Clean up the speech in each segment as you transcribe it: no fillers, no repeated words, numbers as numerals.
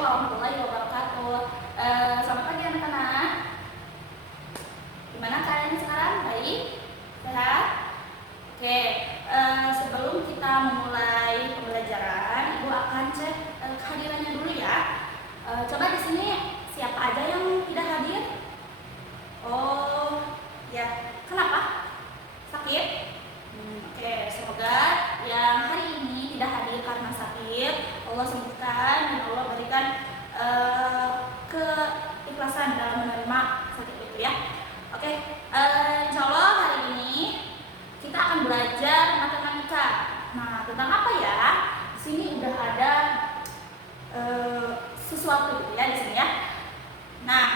Assalamualaikum warahmatullahi wabarakatuh. Selamat pagi anak-anak. Gimana kalian sekarang? Baik? Sehat? Oke. Sebelum kita memulai pembelajaran, Ibu akan cek kehadirannya dulu ya. Coba di sini siapa aja yang tidak hadir? Oh, ya. Kenapa? Sakit? Oke, semoga yang hari ini tidak hadir karena sakit Allah sembuhkan dan Allah berikan keikhlasan dalam menerima sakit itu ya. Oke, insya Allah hari ini kita akan belajar matematika. Nah, tentang apa ya? Di sini udah ada sesuatu gitu ya di sini ya. Nah,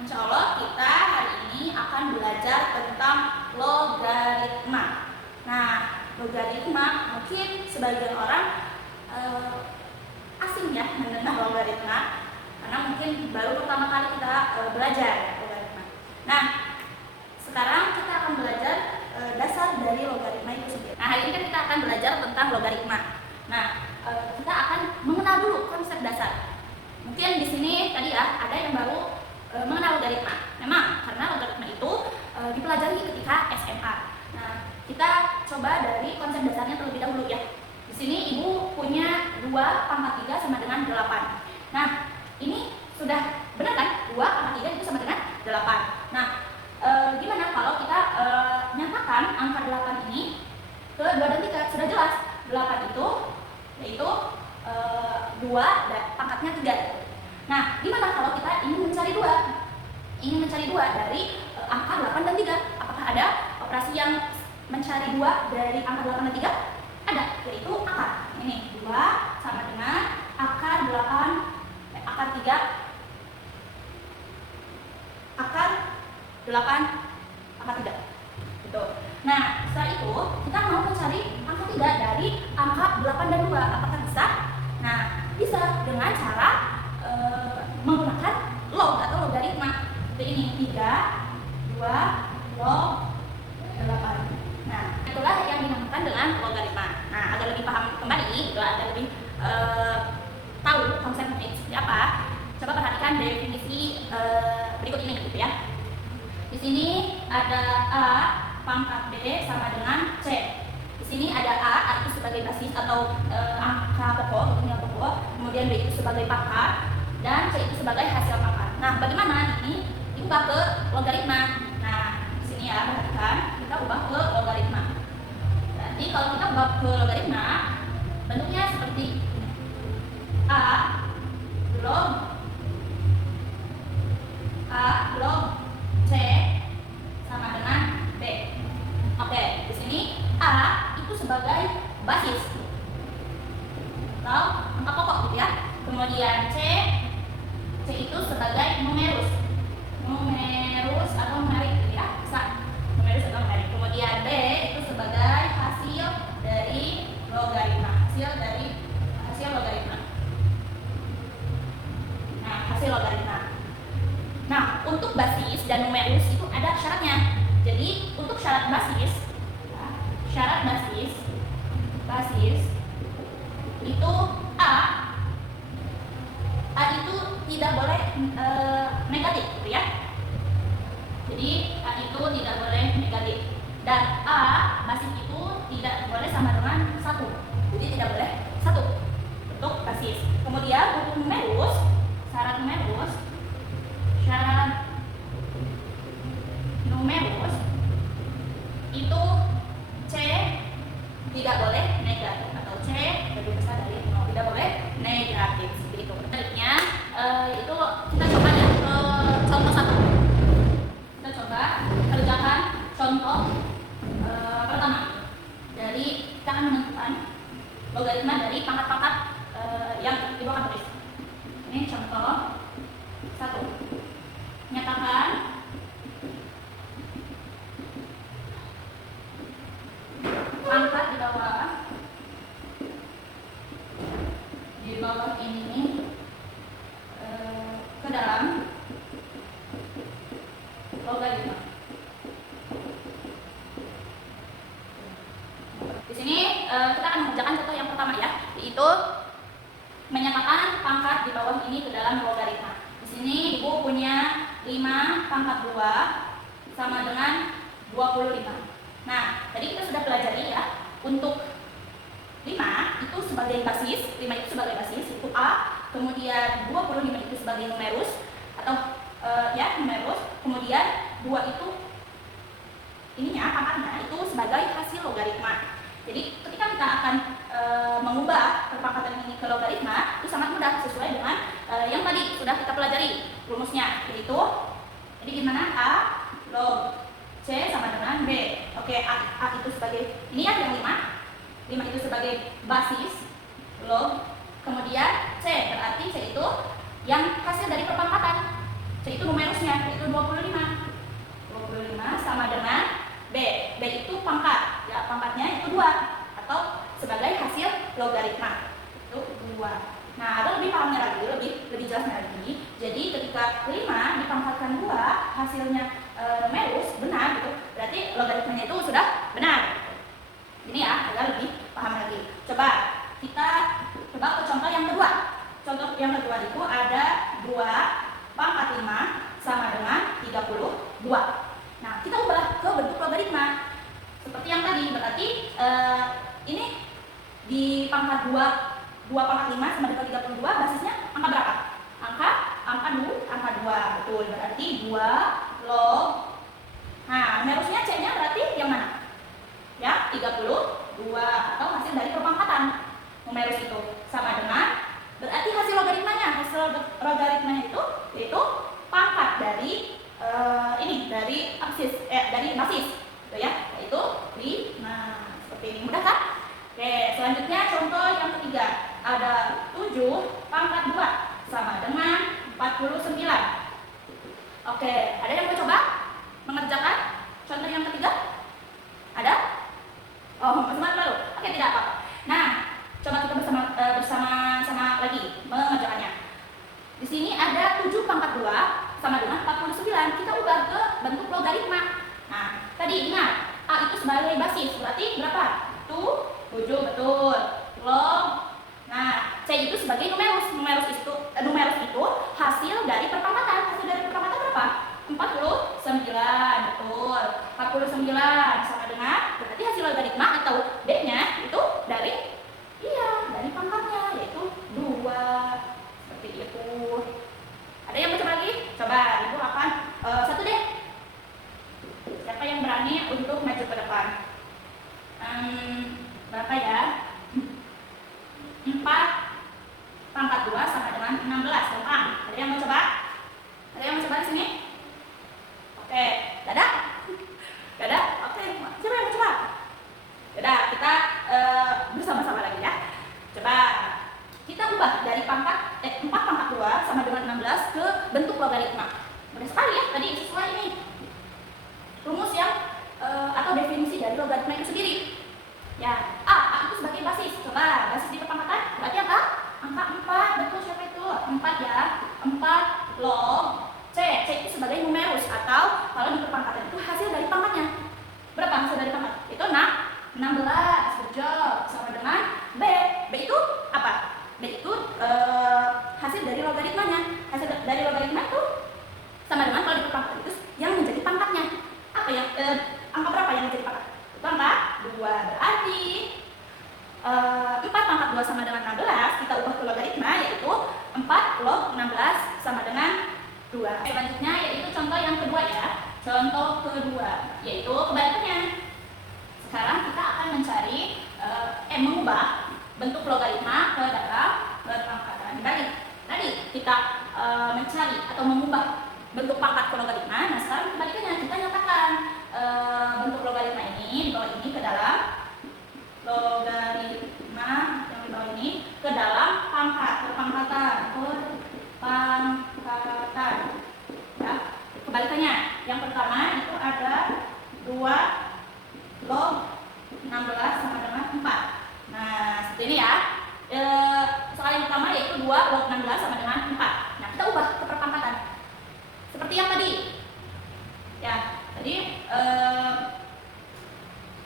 insya Allah kita hari ini akan belajar tentang logaritma. Nah, logaritma mungkin sebagian orang asing ya mengenal logaritma karena mungkin baru pertama kali kita belajar logaritma. Nah, sekarang kita akan belajar dasar dari logaritma itu sendiri. Nah, hari ini kan kita akan belajar tentang logaritma. Nah, kita akan mengenal dulu konsep dasar. Mungkin di sini tadi ya ada yang baru mengenal logaritma. Memang karena logaritma itu dipelajari ketika SMA. Nah, kita coba dari konsep dasarnya terlebih dahulu ya. Di sini Ibu punya 2 pangkat 3 sama dengan 8. Nah, ini sudah benar kan? 2 pangkat 3 itu sama dengan 8. Nah, gimana kalau kita nyatakan angka 8 ini ke 2 dan 3? Sudah jelas, 8 itu yaitu 2 dan pangkatnya 3. Nah, gimana kalau kita ingin mencari 2? Ingin mencari 2 dari angka 8 dan 3. Apakah ada operasi yang mencari 2 dari angka 8 dan 3? Ada, yaitu akar. Ini 2 sama dengan akar 8, akar 3, akar 8, akar 3. Gitu. Nah, setelah itu kita mau mencari angka 3 dari angka 8 dan 2. Apakah bisa? Nah, bisa dengan cara menggunakan log atau logaritma. Seperti ini, 3, 2, log 8. Nah, itulah yang dinamakan dengan logaritma. Nah, agar lebih paham kembali, agar lebih tahu konsepnya seperti apa, coba perhatikan definisi berikut ini gitu ya. Di sini ada A pangkat B sama dengan C. Di sini ada A itu sebagai basis atau angka pokok, nilai pokok, kemudian B itu sebagai pangkat, dan C itu sebagai hasil pangkat. Nah, bagaimana ini diubah ke logaritma? Nah, di sini ya, perhatikan, kita ubah ke logaritma. Jadi kalau kita ubah ke logaritma, bentuknya seperti A log C sama dengan B. Oke, di sini A itu sebagai basis atau angka pokok gitu ya. Kemudian C itu sebagai numerus atau numerik gitu ya. Bisa numerus atau numerik. Kemudian B itu sebagai hasil dari logaritma. Hasil logaritma. Nah, hasil logaritma. Nah, untuk basis dan numerus itu ada syaratnya. Jadi, untuk syarat basis itu A itu tidak boleh negatif gitu ya. Jadi A itu tidak boleh negatif dan A basis itu tidak boleh sama dengan 1. Jadi tidak boleh 1 untuk basis. Kemudian untuk numerus, syarat numerus itu C tidak boleh negatif atau C lebih besar dari 0, tidak boleh negatif seperti itu. Selanjutnya itu kita coba ya ke contoh 1. Kita coba kerjakan contoh pertama. Dari kita akan menentukan logaritma dari pangkat-pangkat yang Ibu akan tulis. Ini contoh 1. Nyatakan pangkat di bawah ini ke dalam logaritma. Di sini kita akan mengerjakan contoh yang pertama ya, yaitu menyamakan pangkat di bawah ini ke dalam logaritma. Di sini Ibu punya 5 pangkat 2 sama dengan 25. Nah, tadi kita sudah pelajari ya, untuk 5 itu sebagai basis, 5 itu sebagai basis, itu A, kemudian 25 itu sebagai numerus atau numerus, kemudian 2 itu ininya pangkatnya itu sebagai hasil logaritma. Jadi ketika kita akan mengubah perpangkatan ini ke logaritma, itu sangat mudah sesuai dengan yang tadi sudah kita pelajari rumusnya, yaitu jadi gimana? A log C sama dengan B. Oke, A itu sebagai ini ya yang 5 itu sebagai basis log, kemudian C berarti C itu yang hasil dari perpangkatan, C itu numerusnya, itu 25 sama dengan B itu pangkat, ya pangkatnya itu 2 atau sebagai hasil logaritma itu 2. Nah, ada lebih pahamnya lagi, lebih jelasnya lagi. Jadi ketika 5 dipangkatkan 2 hasilnya numerus benar gitu, berarti logaritmanya itu sudah benar. Ini ya, agak lebih paham lagi. Coba kita coba ke contoh yang kedua. Contoh yang kedua itu ada 2 pangkat 5 sama dengan 32. Nah, kita ubah ke bentuk logaritma. Seperti yang tadi, berarti ini di pangkat 2 pangkat 5 sama dengan 32, basisnya angka berapa? Angka 2, betul. Berarti 2 log. Nah, numerusnya C-nya berarti yang mana? Ya, 32 atau hasil dari perpangkatan numerus itu sama dengan, berarti hasil logaritmanya itu yaitu pangkat dari dari basis gitu ya, yaitu 5. Seperti ini, mudah kan? Oke, selanjutnya contoh yang ketiga ada 7 pangkat 2 sama dengan 49. Oke, ada yang mau coba mengerjakan contoh yang ketiga? Ada? Oh, semangat baru. Oke, tidak apa-apa. Nah, coba kita bersama-sama lagi mengerjakannya. Di sini ada 7 pangkat 2 sama dengan 49. Kita ubah ke bentuk logaritma. Nah, tadi ingat A itu sebagai basis, berarti berapa? Itu 7, betul. Log. Nah, C itu sebagai numerus. Numerus itu hasil dari perpangkatan. Hasil dari perpangkatan berapa? 49, betul. 49 sama dengan, berarti hasil logaritma atau D-nya itu dari pangkatnya, yaitu 2. Seperti itu. Ada yang mau coba lagi? Coba, Ibu akan satu deh. Siapa yang berani untuk maju ke depan? Berapa ya? 4 pangkat 2 sama dengan 16. Gampang. Ada yang mau coba? Ada yang mau coba di sini? Oke, gak ada? Gak ada? Oke, siapa yang mau coba? Yaudah, kita bersama-sama lagi ya. Coba kita ubah dari 4 pangkat 2 sama dengan 16 ke bentuk logaritma. Mudah sekali ya, tadi sesuai ini rumus yang atau definisi dari logaritma itu sendiri. Ya, A itu sebagai basis. Coba, basis di perpangkatan berarti apa? Angka 4, betul, siapa itu? 4 ya. 4 log C itu sebagai numerus atau kalau di perpangkatan itu hasil dari pangkatnya. Berapa hasil dari pangkat? Itu 16, good job. Sama dengan B itu apa? B itu hasil dari logaritmanya. Hasil dari logaritma itu sama dengan kalau di perpangkatan itu yang menjadi pangkatnya. Apa yang angka berapa yang menjadi pangkat? Itu angka 2. Berarti 4 pangkat 2 sama dengan 16, kita ubah ke logaritma, yaitu 4 log 16 sama dengan 2. Selanjutnya yaitu contoh yang kedua ya. Contoh kedua yaitu kebalikannya. Sekarang kita akan mencari mengubah bentuk logaritma ke dalam perpangkatan. Tadi kita mencari atau mengubah bentuk pangkat ke logaritma. Nah, sekarang kebalikannya, kita nyatakan bentuk logaritma ini di bawah ini ke dalam logaritma yang di bawah ini ke dalam perpangkatan ya. Kebalikannya, yang pertama itu ada 2 log 16 sama dengan 4. Nah, seperti ini ya. Soal yang pertama yaitu 2 log 16 sama dengan 4. Nah, kita ubah ke perpangkatan seperti yang tadi ya. Tadi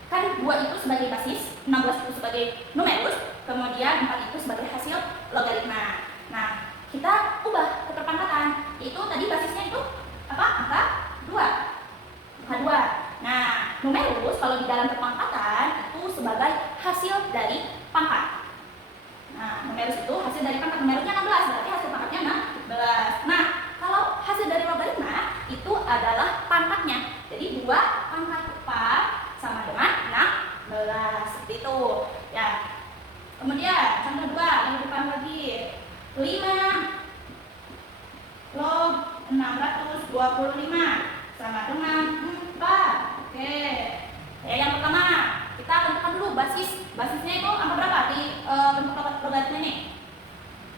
kan 2 itu sebagai basis, 16 itu sebagai numerus, kemudian 4 itu sebagai hasil logaritma. numerus itu hasil dari pangkat numerusnya 16, berarti hasil pangkatnya 16. Nah, kalau hasil dari logaritma itu adalah pangkatnya. Jadi 2 pangkat 4 sama dengan 16, seperti itu ya. Kemudian contoh 2 yang depan lagi, 5 log 625 sama dengan 4. Oke. Yang pertama, kita tentukan dulu basisnya itu angka berapa di bentuk logaritma ini?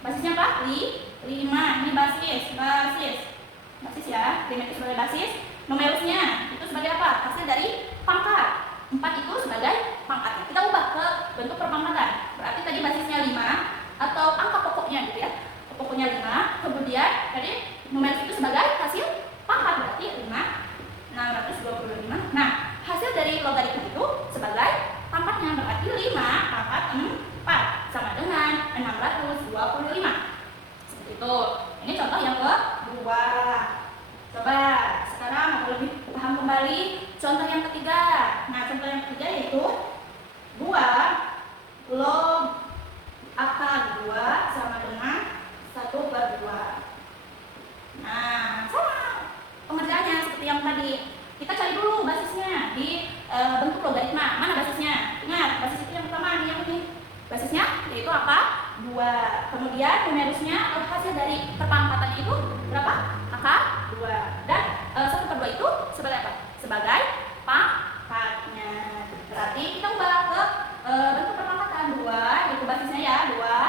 Basisnya apa? 5. Ini basis ya. 5 itu sebagai basis. Numerusnya itu sebagai apa? Hasil dari pangkat. 4 itu sebagai pangkatnya. Kita ubah ke bentuk perpangkatan. Berarti tadi basisnya 5 atau angka pokoknya gitu ya. Pokoknya 5, kemudian tadi numerus itu sebagai hasil pangkat, berarti 625. Nah, hasil dari logaritma itu sebagai pangkatnya, berarti 5 pangkat 4 sama dengan 625. Seperti itu. Ini contoh yang kedua. Coba sekarang aku lebih paham kembali contoh yang ketiga. Nah, contoh yang ketiga yaitu 2 log akar 2 sama dengan 1/2. Nah, sama pengerjaannya seperti yang tadi. Kita cari dulu basisnya di bentuk logaritma. Mana basisnya? Ingat, basis itu yang pertama nih, yang ini. Basisnya yaitu apa? 2. Kemudian numerusnya atau hasil dari perpangkatannya itu berapa? Akar 2. Dan 1/2 itu sebagai apa? Sebagai pangkatnya. Berarti kita ubah ke bentuk perpangkatan 2, yaitu basisnya ya 2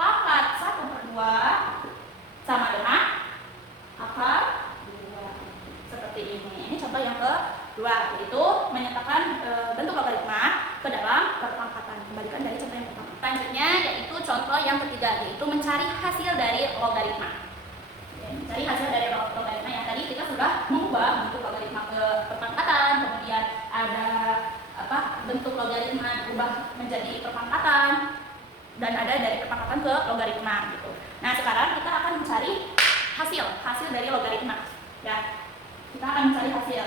pangkat 1/2 sama dengan akar 2. Seperti ini. Ini contoh yang kedua, yaitu menyatakan bentuk logaritma ke dalam perpangkatan. Kembalikan dari contoh yang pertama. Selanjutnya yaitu contoh yang ketiga, yaitu mencari hasil dari logaritma. Mencari hasil dari logaritma yang tadi kita sudah mengubah bentuk logaritma ke perpangkatan, kemudian ada bentuk logaritma berubah menjadi perpangkatan, dan ada dari perpangkatan ke logaritma gitu. Nah, sekarang kita akan mencari hasil dari logaritma ya. Kita akan mencari hasil.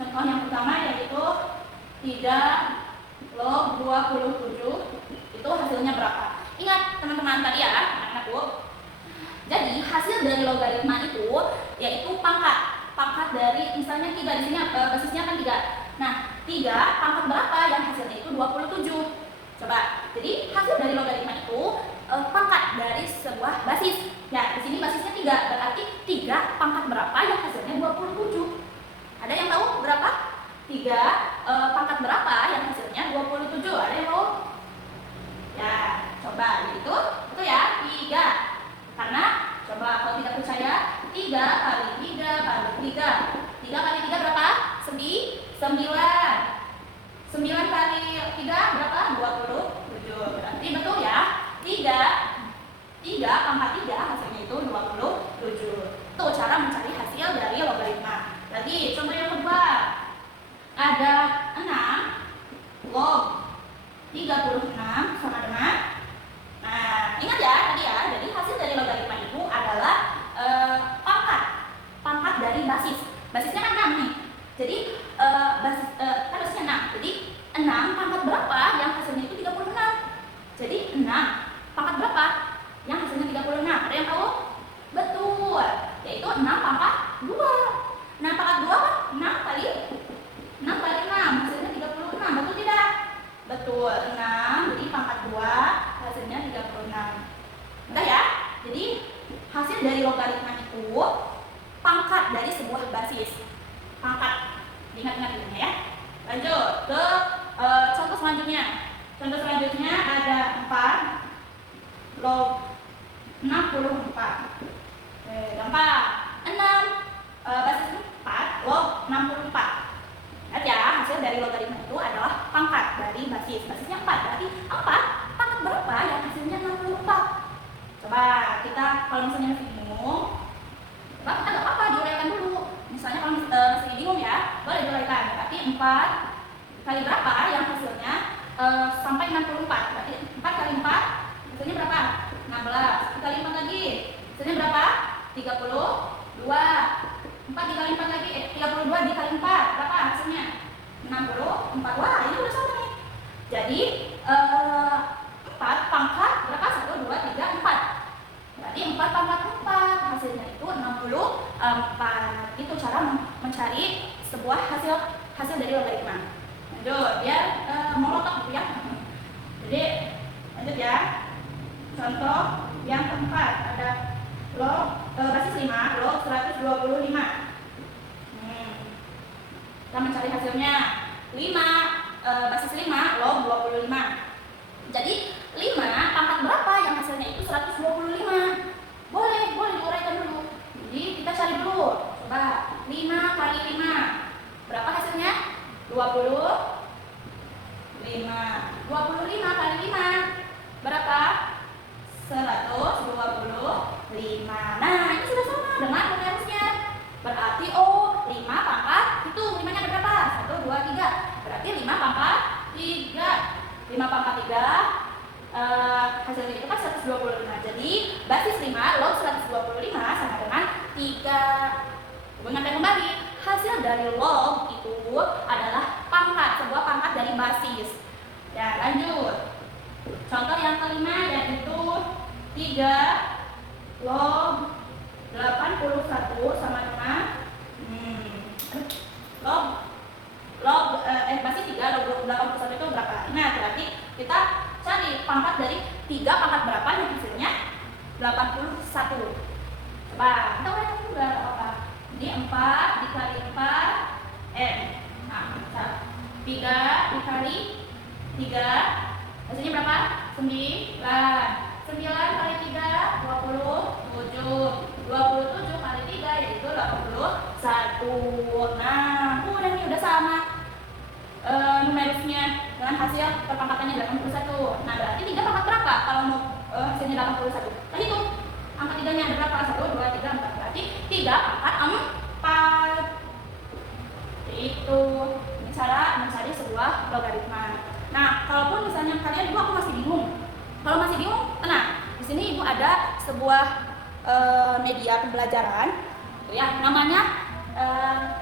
Contoh yang pertama yaitu 3 log 27, itu hasilnya berapa? Ingat teman-teman tadi ya, anak-anakku. Jadi hasil dari logaritma itu yaitu pangkat dari misalnya 3, di sini basisnya kan 3. Nah, 3 pangkat berapa yang hasilnya itu 27. Coba. Jadi hasil dari logaritma itu pangkat dari sebuah basis. Ya, di sini basisnya 3, berarti 3 pangkat berapa yang hasilnya 27. Ada yang tahu berapa? 3 pangkat berapa yang hasilnya 27? Ada yang tahu? Ya, coba itu ya 3. Karena coba kalau tidak percaya, 3 kali 3 kali 3. 3 kali 3 berapa? 9. 9 kali 3 berapa? 27. Berarti betul ya. 3 pangkat 3 hasilnya itu 27. Itu cara mencari hasil dari logaritma. Lagi contoh yang kedua. Ada 6 log 36 sama dengan, nah ingat ya tadi ya, jadi hasil dari logaritma itu adalah pangkat dari basis. Basisnya kan 6 nih. Jadi kan basisnya 6. Jadi 6 pangkat berapa yang hasilnya itu 36. Jadi 6 pangkat berapa yang hasilnya 36? Ada yang tahu? Betul, yaitu 6 pangkat 2. Nah, pangkat 2 kan 6 kali 6 hasilnya 36. Betul tidak? Betul, 6. Jadi pangkat 2 hasilnya 36. Mudah ya? Jadi hasil dari logaritma itu pangkat dari sebuah basis. Pangkat. Ingat-ingat ini ya. Lanjut ke contoh selanjutnya. Contoh selanjutnya ada 4 log 64. Gampang. 6 basis 4 log 64. Lihat ya, hasil dari logaritma itu adalah pangkat dari basis. Basisnya 4, berarti 4 pangkat berapa yang hasilnya 64? Coba kita kalau misalnya masih bingung, coba kita nggak apa-apa diuraikan dulu. Misalnya kalau masih bingung ya, boleh diuraikan. Berarti 4 kali berapa yang hasilnya sampai 64? Berarti 4 kali 4 hasilnya berapa? 16. Dikali 4 lagi hasilnya berapa? 32. 4 dikali 4 lagi 32 dikali 4 berapa hasilnya? 64. Wah, ini udah sama nih. Jadi 4 pangkat berapa? 1, 2, 3, 4. Itu cara mencari sebuah hasil dari logaritma. Lanjut, biar melotok gitu ya. Jadi lanjut ya. Contoh yang keempat ada log basis 5 log 125. Kita mencari hasilnya 5 basis 5 log 25. Jadi 5 pangkat berapa yang hasilnya itu 125? Boleh diuraikan dulu. Jadi kita cari dulu. Coba 5 kali 5. Berapa hasilnya? 25. 25 kali 5 berapa? 125. Nah, ini sudah sama dengan rumusnya. Berarti 5 pangkat itu 5-nya ada berapa? 1, 2, 3. Berarti 5 pangkat 3. 5 pangkat 3 hasilnya itu kan 125. Jadi basis 5 log 125 sama dengan 3. Mengingatkan kembali, hasil dari log itu adalah pangkat, sebuah pangkat dari basis. Ya, lanjut. Contoh yang kelima yaitu 3 log 81 sama dengan basis 3 log 81 itu berapa? Nah, berarti kita cari pangkat dari 3 pangkat berapa yang hasilnya 81. Coba kita uraikan juga apa? Ini 4 dikali 4 n. Nah, 3 dikali 3 hasilnya berapa? 9. 9 kali 3 27. 27 kali 3 yaitu 81. Nah, udah nih, udah sama numerusnya dengan hasil perpangkatannya 81. Nah, berarti 3 pangkat berapa kalau mau hasilnya 81? Nah, itu angka 3-nya ada berapa? 1, 2, 3, 4. Berarti 3 pangkat 4. Itu cara mencari sebuah logaritma. Nah, kalaupun misalnya kalian, ibu aku masih bingung. Kalau masih bingung, tenang. Di sini ibu ada sebuah media pembelajaran, gitu ya, namanya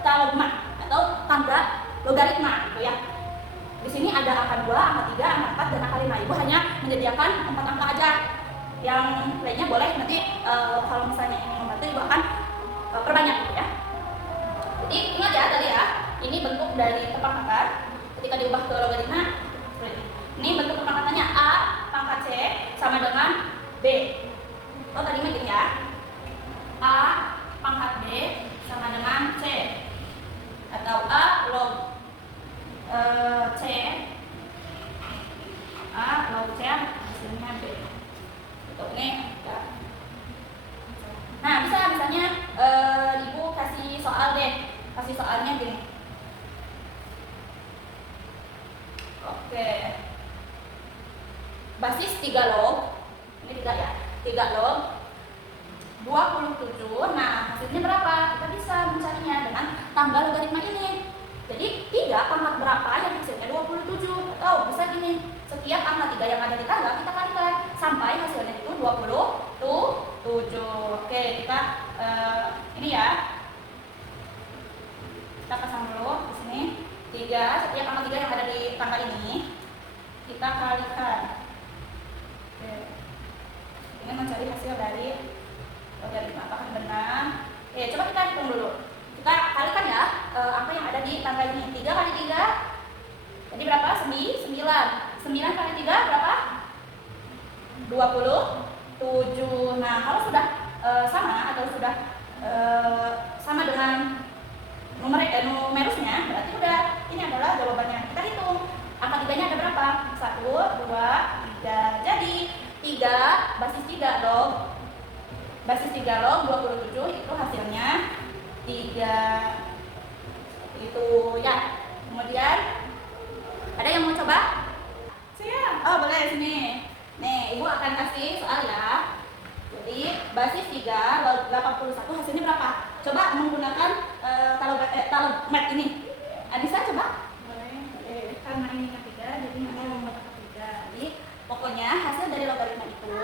talogma atau tangga logaritma, gitu ya. Di sini ada angka 2, angka 3, angka 4, dan angka 5. Ibu hanya menyediakan 4 angka aja. Yang lainnya boleh nanti kalau misalnya ingin membantu, ibu akan perbanyak, gitu ya. Jadi ingat ya tadi ya, ini bentuk dari perpangkatan. Ketika diubah ke logaritma, ini bentuk perpangkatannya A pangkat C sama dengan B. Oh, tadi mungkin ya, A pangkat B sama dengan C, atau A log C, A log C hasilnya B. Untuk ini ya. Nah, bisa misalnya ibu kasih soal deh, kasih soalnya gini. Oke, basis 3 log, ini 3 ya, 3 log 27. Nah, hasilnya berapa? Kita bisa mencarinya dengan tangga logaritma ini. Jadi 3 pangkat berapa yang hasilnya 27? Atau bisa gini, setiap angka 3 yang ada di tangga kita kalikan sampai hasilnya itu 27. Oke, kita ini ya, kita pasang dulu di sini. 3, setiap angka 3 yang ada di tangga ini kita kalikan. Oke. Ini mencari hasil dari logaritma, apakah benar? Coba kita hitung dulu. Kita kalikan ya angka yang ada di tangga ini. 3 kali 3 jadi berapa? 9. 9 kali 3 berapa? 27. Nah, kalau sudah sama atau sudah sama dengan numerusnya, berarti udah, ini adalah jawabannya. Kita hitung angka 3-nya ada berapa? 1, 2, 3. Jadi 3 basis 3 log basis 3 log 27 itu hasilnya 3. Itu ya. Kemudian ada yang mau coba? Siap. Oh, boleh sini. Nih, ibu akan kasih soal ya. Jadi basis 3 log 81 hasilnya berapa? Coba menggunakan talogmat ini. Anissa coba? Boleh. Karena ini ketiga, jadi nanti membuat ketiga. Jadi pokoknya hasil dari logaritma itu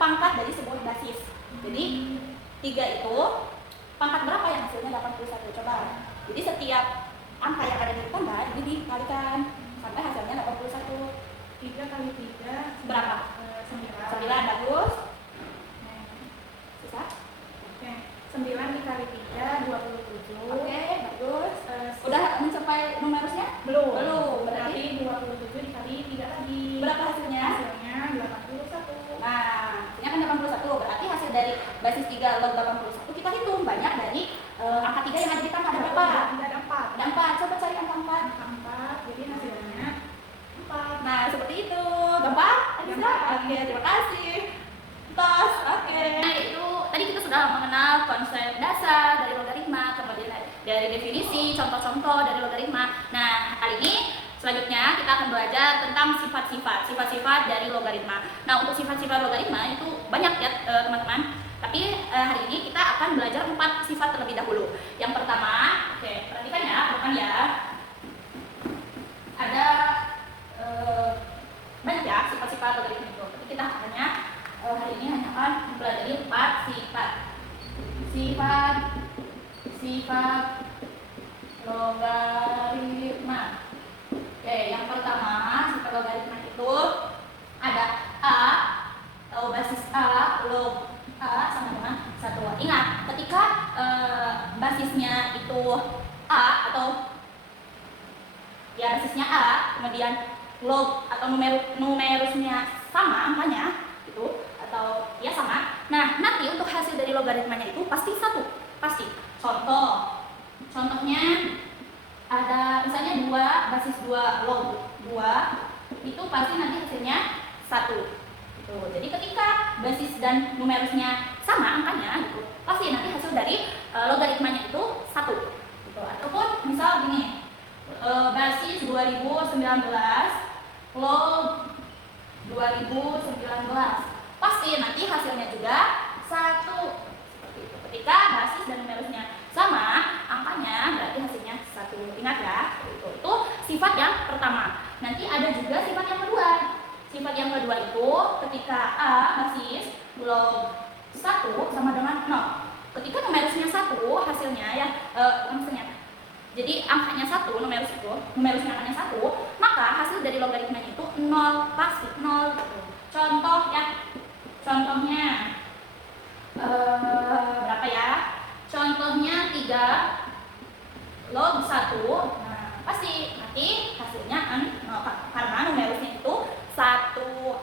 pangkat dari sebuah basis. Jadi 3 itu pangkat berapa yang hasilnya 81? Coba. Jadi setiap angka yang ada di tangga ini dikalikan sampai hasilnya 81. 3 kali 3 berapa? 9. Bagus. Susah? Oke. 9 9 dikali 3, 27. Oke, bagus. Udah mencapai numerusnya? Belum. Berarti 27 dikali 3 lagi. berapa hasilnya? Hasilnya 81. Nah, ini kan 81. Berarti hasil dari basis 3 log 81 kita hitung banyak dari angka 3 yang ada di tangga. Ada berapa? Ada 4. Ada 4. Coba cari angka 4. Angka 4. Jadi hasilnya 4. Nah, seperti itu. Gampang? Gampang. Oke, terima kasih. Tos. Oke. Nah, itu tadi kita sudah mengenal konsep dasar dari logaritma, kemudian dari definisi, contoh-contoh dari logaritma. Nah, kali ini selanjutnya kita akan belajar tentang sifat-sifat dari logaritma. Nah, untuk sifat-sifat logaritma itu banyak ya teman-teman. Tapi hari ini kita akan belajar 4 sifat terlebih dahulu. Yang pertama, oke, perhatikan ya, teman ya. Ada banyak ya sifat-sifat logaritma itu. Tapi kita hanya hari ini hanya akan mempelajari 4 sifat logaritma. Oke, yang pertama sifat logaritma itu ada a atau basis a log a sama dengan 1. Ingat, ketika basisnya itu a atau ya basisnya a, kemudian log atau numerusnya sama angkanya itu atau ya sama. Nah, nanti untuk hasil dari logaritmanya itu pasti 1. Pasti. Contohnya ada misalnya 2 basis 2 log 2 itu pasti nanti hasilnya 1. Gitu. Jadi ketika basis dan numerusnya sama angkanya gitu, pasti nanti hasil dari logaritmanya itu 1. Gitu. Ataupun misal gini, basis 2019 log 2019 pasti nanti hasilnya juga 1. Seperti itu. Ketika basis dan numerusnya sama angkanya berarti hasilnya 1. Ingat ya, itu sifat yang pertama. Nanti ada juga sifat yang kedua. Sifat yang kedua itu ketika a basis log 1 sama dengan 0. Ketika numerusnya 1 hasilnya ya maksudnya jadi angkanya 1, numerusnya angkanya 1, maka hasil dari logaritmanya itu 0, pasti 0 gitu. Contoh ya. Contohnya berapa ya? Contohnya 3 log 1. Nah, pasti nanti hasilnya 0 karena numerusnya itu 1.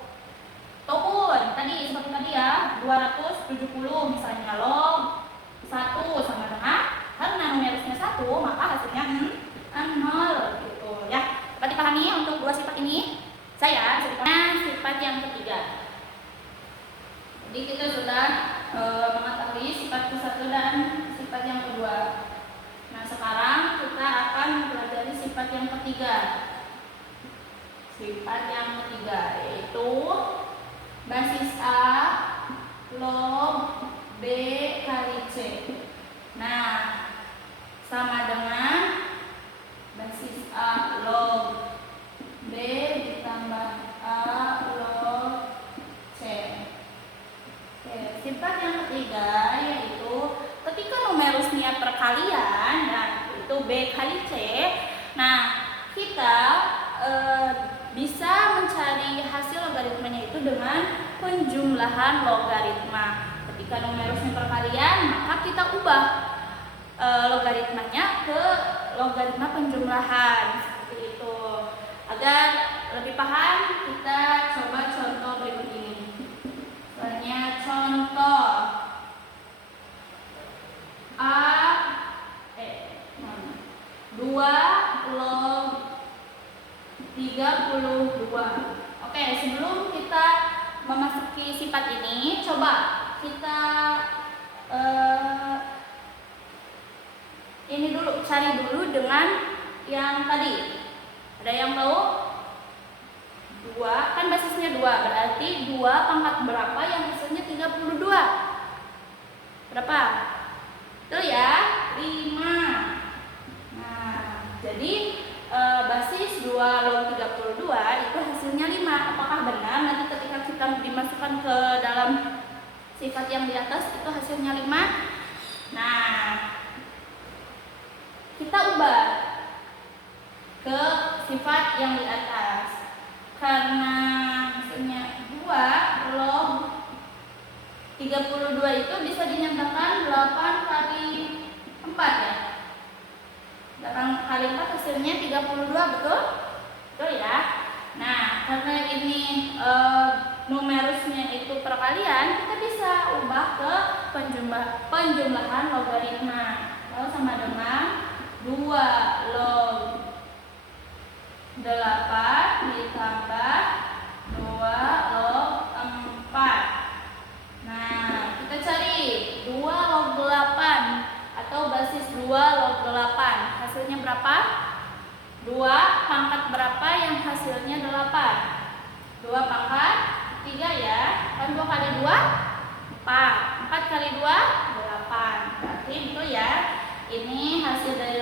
Ataupun tadi seperti tadi ya, 270 misalnya log 1 sama dengan karena numerusnya 1 maka hasilnya 0 gitu ya. Dapat dipahami untuk 2 sifat ini? Saya sifat yang ketiga. Jadi kita sudah mengetahui sifat ke-1 dan sifat yang kedua. Nah, sekarang kita akan mempelajari sifat yang ketiga. Sifat yang ketiga yaitu basis A log B kali C. Nah, sama dengan basis A log B ditambah A log C. Oke, sifat yang ketiga yaitu ketika numerusnya perkalian dan itu B kali C. Nah, kita bisa mencari hasil logaritmanya itu dengan penjumlahan logaritma. Ketika numerusnya perkalian, maka kita ubah logaritmanya ke logaritma penjumlahan seperti itu. Agar lebih paham, kita coba contoh berikut ini. Misalnya contoh A 2 log 32. Oke, sebelum kita memasuki sifat ini, coba kita ini dulu, cari dulu dengan yang tadi. Ada yang tahu? 2, kan basisnya 2, berarti 2 pangkat berapa yang hasilnya 32? Berapa? Betul ya? 5. Nah, jadi basis 2 log 32 itu hasilnya 5. Apakah benar nanti ketika kita dimasukkan ke dalam sifat yang di atas itu hasilnya 5? Nah, kita ubah ke sifat yang di atas. Karena hasilnya 2 log 32 itu bisa dinyatakan 8 4 ya. 8 kali 4 hasilnya 32, betul? Betul ya. Nah, karena ini numerusnya itu perkalian, kita bisa ubah ke penjumlahan logaritma. Lalu sama dengan 2 log 8 ditambah 2 log 4. Nah, kita cari 2 log 8 atau basis 2 log 8. Hasilnya berapa? 2 pangkat berapa yang hasilnya 8? 2 pangkat 3 ya. Kan 2 kali 2 4. 4 kali 2 8. Berarti itu ya. Ini hasil dari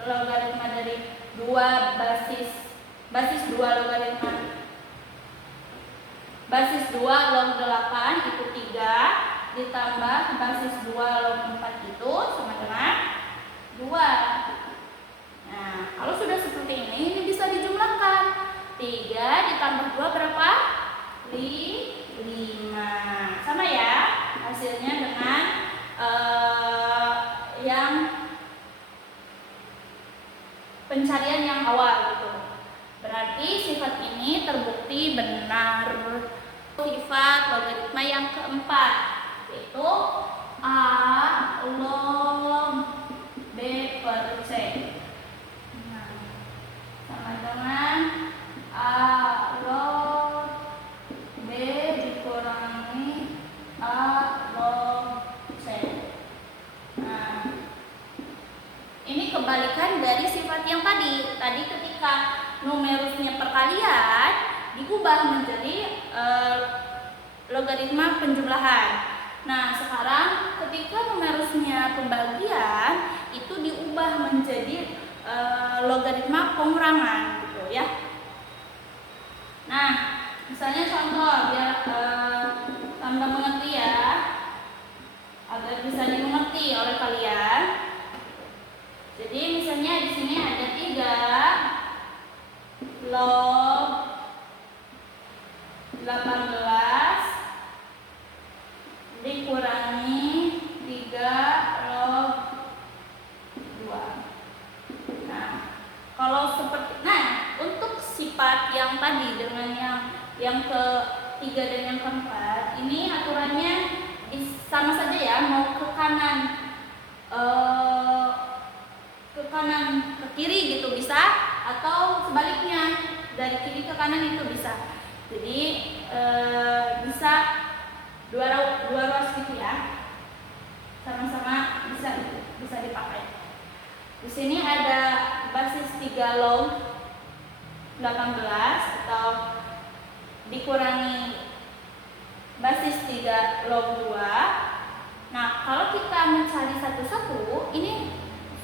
logaritma dari 2 basis 2 logaritma. Basis 2 log 8 itu 3 ditambah basis 2 log 4 itu sama dengan 2. Nah, kalau sudah seperti ini bisa dijumlahkan. 3 ditambah 2 berapa? 5. Sama ya hasilnya dengan yang pencarian yang awal gitu. Berarti sifat ini terbukti benar. Sifat logaritma yang keempat yaitu A log B per C. Nah, sama dengan A log B dikurangi A log C. Nah, ini kebalikan dari sifat yang tadi. Tadi ketika numerusnya perkalian diubah menjadi logaritma penjumlahan. Nah, sekarang ketika numerusnya pembagian itu diubah menjadi logaritma pengurangan gitu ya. Nah, misalnya contoh biar tambah mengerti ya, agar bisa dimengerti oleh kalian. Jadi misalnya di sini ada 3 log 18 dikurangi 3 log 2. Nah, kalau seperti untuk sifat yang tadi dengan yang ketiga dan yang keempat, ini aturannya sama saja ya, mau ke kanan ke kiri gitu bisa, atau sebaliknya dari kiri ke kanan itu bisa. Jadi bisa dua ruas gitu ya, sama-sama bisa dipakai. Di sini ada basis 3 log 18 atau dikurangi basis 3 log 2. Nah, kalau kita mencari satu-satu ini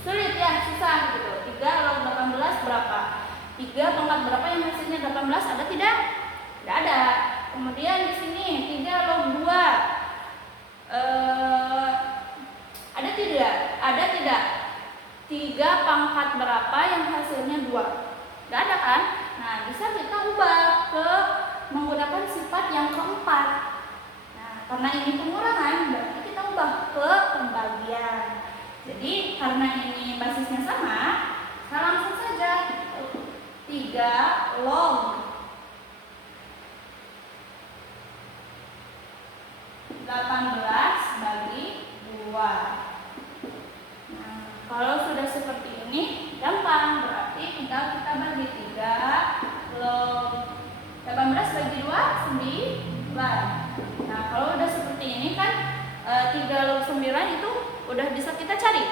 sulit ya, susah gitu. 3 log 18 berapa? 3 pangkat berapa yang hasilnya 18? Ada tidak? Tidak ada. Kemudian di sini 3 log 2 ada tidak? Ada tidak? 3 pangkat berapa yang hasilnya 2? Tidak ada kan? Nah, bisa kita ubah ke menggunakan sifat yang keempat. Nah, karena ini pengurangan, berarti kita ubah ke pembagian. Jadi karena ini basisnya sama, kita langsung saja 3 log 18 bagi 2. Nah, kalau sudah seperti ini gampang, berarti tinggal kita bagi 3 log 18 bagi 2 9. Nah, kalau udah seperti ini kan 3 log 9 itu udah bisa kita cari.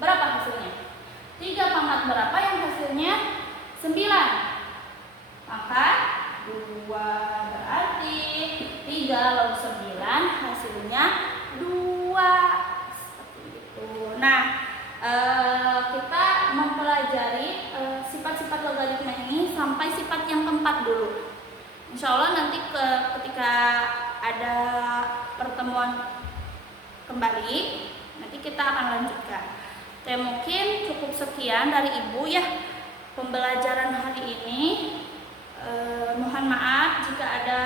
Berapa hasilnya? 3 pangkat berapa yang hasilnya 9? Pangkat 2, berarti 3 log 9 hasilnya 2. Seperti itu. Nah, kita mempelajari sifat-sifat logaritma ini sampai sifat yang keempat dulu. Insya Allah nanti ketika ada pertemuan kembali, nanti kita akan lanjutkan. Mungkin cukup sekian dari Ibu ya pembelajaran hari ini. Mohon maaf jika ada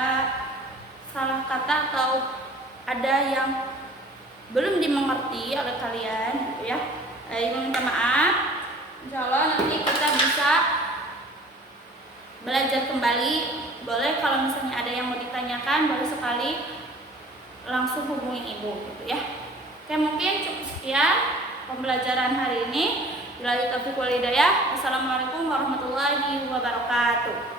salah kata atau ada yang belum dimengerti oleh kalian gitu ya. Ibu minta maaf. Insya Allah nanti kita bisa belajar kembali. Boleh kalau misalnya ada yang mau ditanyakan, boleh sekali langsung hubungi ibu gitu ya. Oke, mungkin cukup sekian pembelajaran hari ini. Wabillahi taufiq wal hidayah. Wassalamualaikum warahmatullahi wabarakatuh.